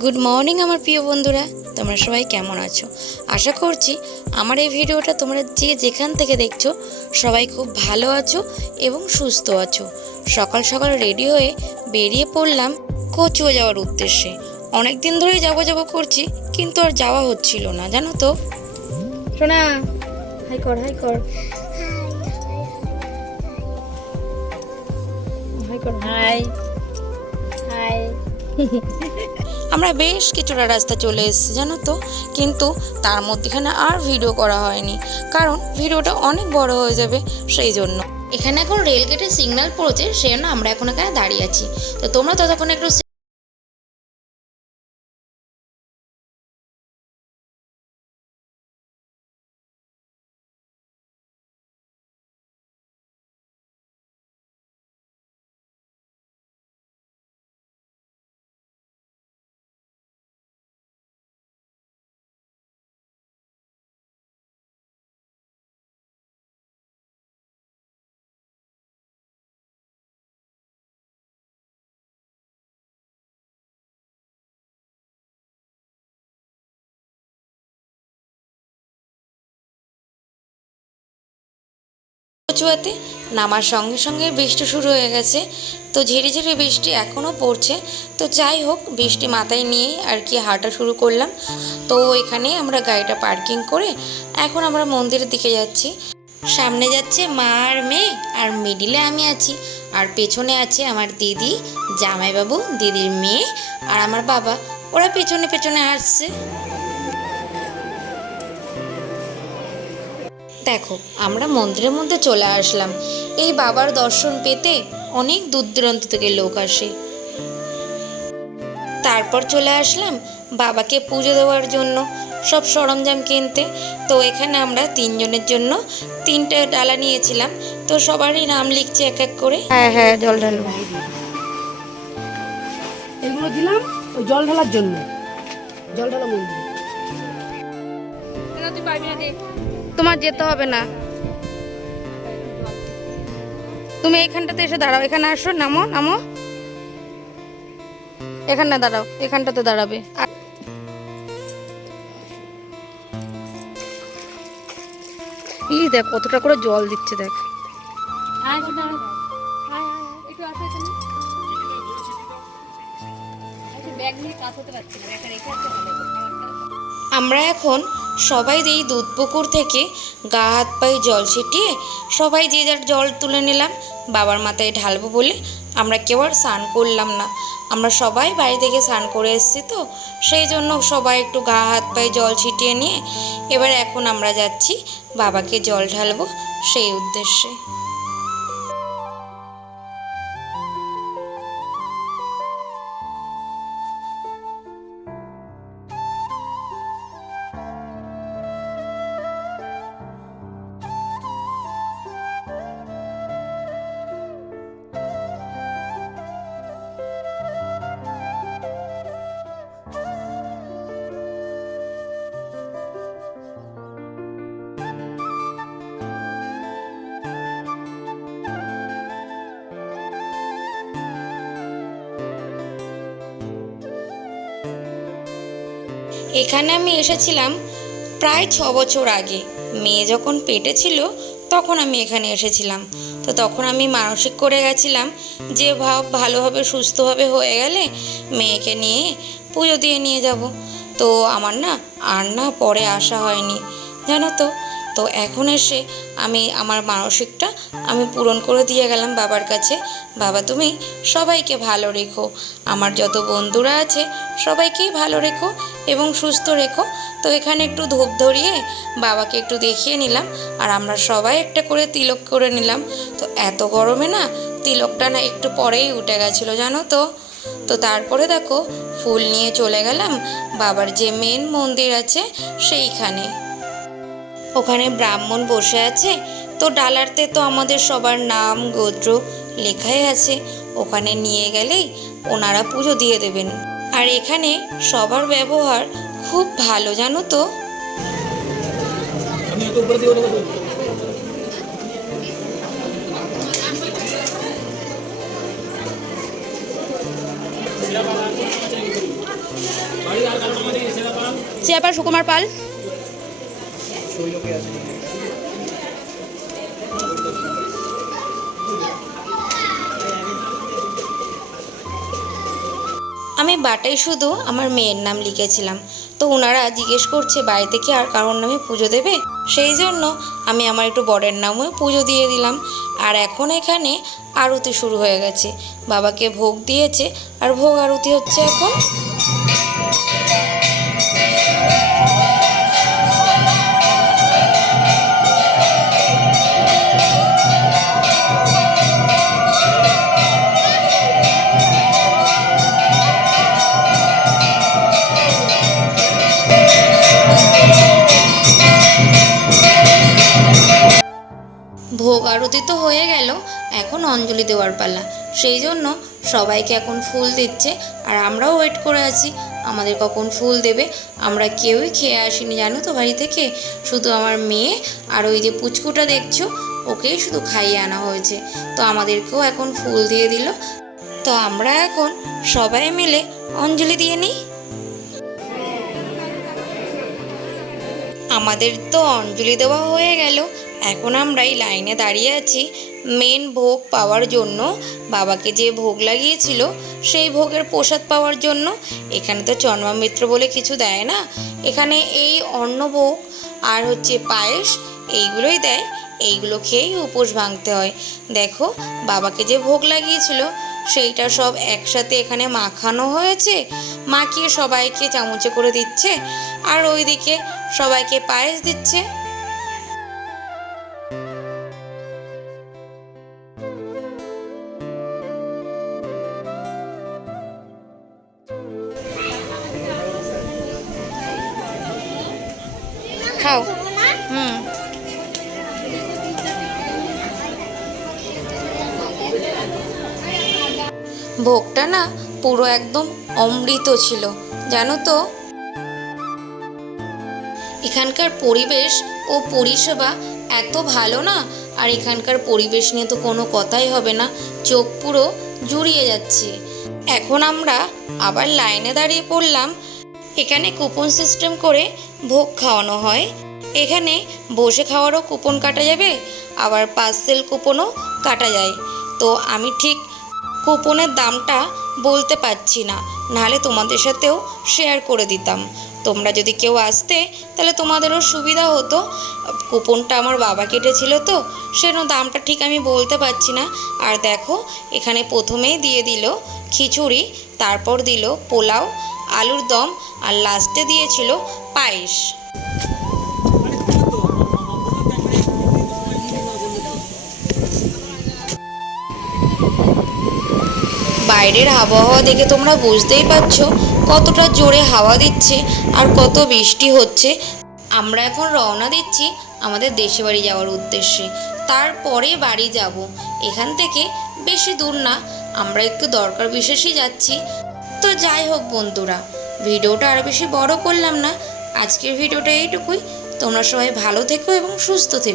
Good morning আমার প্রিয় বন্ধুরা। তোমরা সবাই কেমন আছো? আশা করছি আমার এই ভিডিওটা তোমরা যে যেখান থেকে দেখছ, সবাই খুব ভালো আছো এবং সুস্থ আছো। সকাল সকাল রেডি হয়ে বেরিয়ে পড়লাম কচুয়া যাওয়ার উদ্দেশ্যে। অনেক দিন ধরেই যাব যাব করছি, কিন্তু আর যাওয়া হচ্ছিল না, জানো তো? শোনা হাই কর হাই কর। হাই কর, হাই। হাই। আমরা বেশ কিছুটা রাস্তা চলে এসেছি, জানো তো? কিন্তু তার মধ্যেখানে আর ভিডিও করা হয়নি, কারণ ভিডিওটা অনেক বড় হয়ে যাবে সেই জন্য। এখানে এখন রেল রেলগেটের সিগন্যাল পড়েছে, সেই জন্য আমরা এখন এখানে দাঁড়িয়ে আছি। তো তোমরা ততক্ষণ একটু কচুয়াতে নামার সঙ্গে সঙ্গে বৃষ্টি শুরু হয়ে গেছে। তো ঝিরি ঝিরি বৃষ্টি এখনও পড়ছে। তো যাই হোক, বৃষ্টি মাথায় নিয়েই আর কি হাঁটা শুরু করলাম। তো এখানে আমরা গাড়িটা পার্কিং করে এখন আমরা মন্দিরের দিকে যাচ্ছি। সামনে যাচ্ছে মা আর মেয়ে, আর মিডিলে আমি আছি। আর পেছনে আছে আমার দিদি, জামাইবাবু, দিদির মেয়ে আর আমার বাবা। ওরা পেছনে পেছনে আসছে। দেখো আমরা মন্দিরের মধ্যে চলে আসলাম। এই বাবার দর্শন পেতে অনেক দূর দূরান্ত থেকে লোক আসে। তারপর চলে আসলাম বাবাকে পুজো দেওয়ার জন্য। সব সরঞ্জাম কিনতে। তো এখানে আমরা তিনজনের জন্য তিনটে ডালা নিয়েছিলাম। তো সবারই নাম লিখছে এক এক করে। হ্যাঁ হ্যাঁ জল ঢালো এগুলো দিলাম ওই জল ঢালার জন্য। জল ঢালা মন্দির। তোমার যেতে হবে না। তুমি এখানটাতে এসে দাঁড়াও। এখানে আসো, নামো নামো। এখানে দাঁড়াও, এখানটাতে দাঁড়াবে। এই দেখ, কতটা করে জল দিচ্ছে, দেখ। আমরা এখন সবাই এই দুধ পুকুর থেকে গা হাত পায়ে জল ছিটিয়ে সবাই যে যার জল তুলে নিলাম, বাবার মাথায় ঢালবো বলে আমরা কেউ আর স্নান করলাম না। আমরা সবাই বাড়ি থেকে স্নান করে এসেছি তো, সেই জন্য সবাই একটু গা হাত পায়ে জল ছিটিয়ে নিয়ে এবার এখন আমরা যাচ্ছি বাবাকে জল ঢালবো, সেই উদ্দেশ্যে। এখানে আমি এসেছিলাম প্রায় ছ বছর আগে। মেয়ে যখন পেটে ছিল, তখন আমি এখানে এসেছিলাম। তো তখন আমি মানসিক করে গেছিলাম যে, ভাব ভালোভাবে, সুস্থভাবে হয়ে গেলে মেয়েকে নিয়ে পুজো দিয়ে নিয়ে যাব। তো আমার না আর না পরে আসা হয়নি। জানো তো তো এখন এসে আমি আমার মানসিকটা আমি পূরণ করে দিয়ে গেলাম বাবার কাছে। বাবা তুমি সবাইকে ভালো রেখো, আমার যত বন্ধুরা আছে সবাইকেই ভালো রেখো এবং সুস্থ রেখো। তো এখানে একটু ধূপ ধরিয়ে বাবাকে একটু দেখিয়ে নিলাম আর আমরা সবাই একটা করে তিলক করে নিলাম। তো এত গরমে না তিলকটা না একটু পরেই উঠে গেছিল জানো তো। তো তারপরে দেখো ফুল নিয়ে চলে গেলাম, বাবার যে মেন মন্দির আছে সেইখানে। ওখানে ব্রাহ্মণ বসে আছে। তো ডালারতে তো আমাদের সবার নাম গোত্র লেখাই আছে। ওখানে নিয়ে গেলেই ওনারা পুজো দিয়ে দেবেন। আর এখানে সবার ব্যবহার খুব ভালো জানো তো। চেয়ারপাল সুকুমার পাল। আমি বাটাই শুধু আমার মেয়ের নাম লিখেছিলাম। তো ওনারা জিজ্ঞেস করছে, বাড়িতে কি আর কারোর নামে পুজো দেবে? সেই জন্য আমি আমার একটু বরের নামও পুজো দিয়ে দিলাম। আর এখন এখানে আরতি শুরু হয়ে গেছে। বাবাকে ভোগ দিয়েছে। আর ভোগ আরতি হচ্ছে এখন অঞ্জলি দেওয়ার পালা। সেই জন্য সবাইকে এখন ফুল দিচ্ছে আর আমরাও ওয়েট করে আছি, আমাদের কখন ফুল দেবে, আমরা কেউই খেয়ে আসিনি, জানো তো বাড়ি থেকে? শুধু আমার মেয়ে আর ওই যে পুচকুটা দেখছ, ওকেই শুধু খাইয়ে আনা হয়েছে। তো আমাদেরকেও এখন ফুল দিয়ে দিল। তো আমরা এখন সবাই মিলে অঞ্জলি দিয়ে নিই। আমাদের তো অঞ্জলি দেওয়া হয়ে গেল। এখন আমরা এই লাইনে দাঁড়িয়ে আছি মেন ভোগ পাওয়ার জন্য। বাবাকে যে ভোগ লাগিয়েছিল, সেই ভোগের প্রসাদ পাওয়ার জন্য। এখানে তো চন্মামিত্র বলে কিছু দেয় না। এখানে এই অন্নভোগ আর হচ্ছে পায়েস, এইগুলোই দেয়। এইগুলো খেয়েই উপোস ভাঙতে হয়। দেখো, বাবাকে যে ভোগ লাগিয়েছিল, সেইটা সব একসাথে এখানে মাখানো হয়েছে। মাখিয়ে সবাইকে চামচে করে দিচ্ছে। আর ওইদিকে সবাইকে পায়েস দিচ্ছে। খাও। হুম। ভোগটা না পুরো একদম অমৃত ছিল, জানো তো? এখানকার পরিবেশ ও পরিষেবা এত ভালো না, আর এখানকার পরিবেশ নিয়ে তো কোনো কথাই হবে না, চোখ পুরো জুড়িয়ে যাচ্ছে। এখন আমরা আবার লাইনে দাঁড়িয়ে পড়লাম এখানে কুপন সিস্টেম করে ভোগ খাওয়ানো হয়। এখানে বসে খাওয়ারও কুপন কাটা যাবে, আবার পার্সেল কুপনও কাটা যায়। তো আমি ঠিক কুপনের দামটা বলতে পারছি না, নাহলে তোমাদের সাথেও শেয়ার করে দিতাম। তোমরা যদি কেউ আসতে, তাহলে তোমাদেরও সুবিধা হতো। কুপনটা আমার বাবা কেটেছিল তো, সেজন্য দামটা ঠিক আমি বলতে পারছি না। আর দেখো, এখানে প্রথমেই দিয়ে দিল খিচুড়ি, তারপর দিল পোলাও আলুর দম আর লাস্টে দিয়েছিল পায়েস। বাইরের আবহাওয়া দেখে তোমরা বুঝতেই পারছ কতটা জোরে হাওয়া দিচ্ছে আর কত বৃষ্টি হচ্ছে। আমরা এখন রওনা দিচ্ছি আমাদের দেশে বাড়ি যাওয়ার উদ্দেশ্যে। তারপরে বাড়ি যাব। এখান থেকে বেশি দূর না, আমরা একটু দরকার বিশেষই যাচ্ছি। তো যাই হোক বন্ধুরা, ভিডিওটা আর বেশি বড় করলাম না। আজকের ভিডিওটা এইটুকুই। তোমরা সবাই ভালো থেকো এবং সুস্থ থেকো।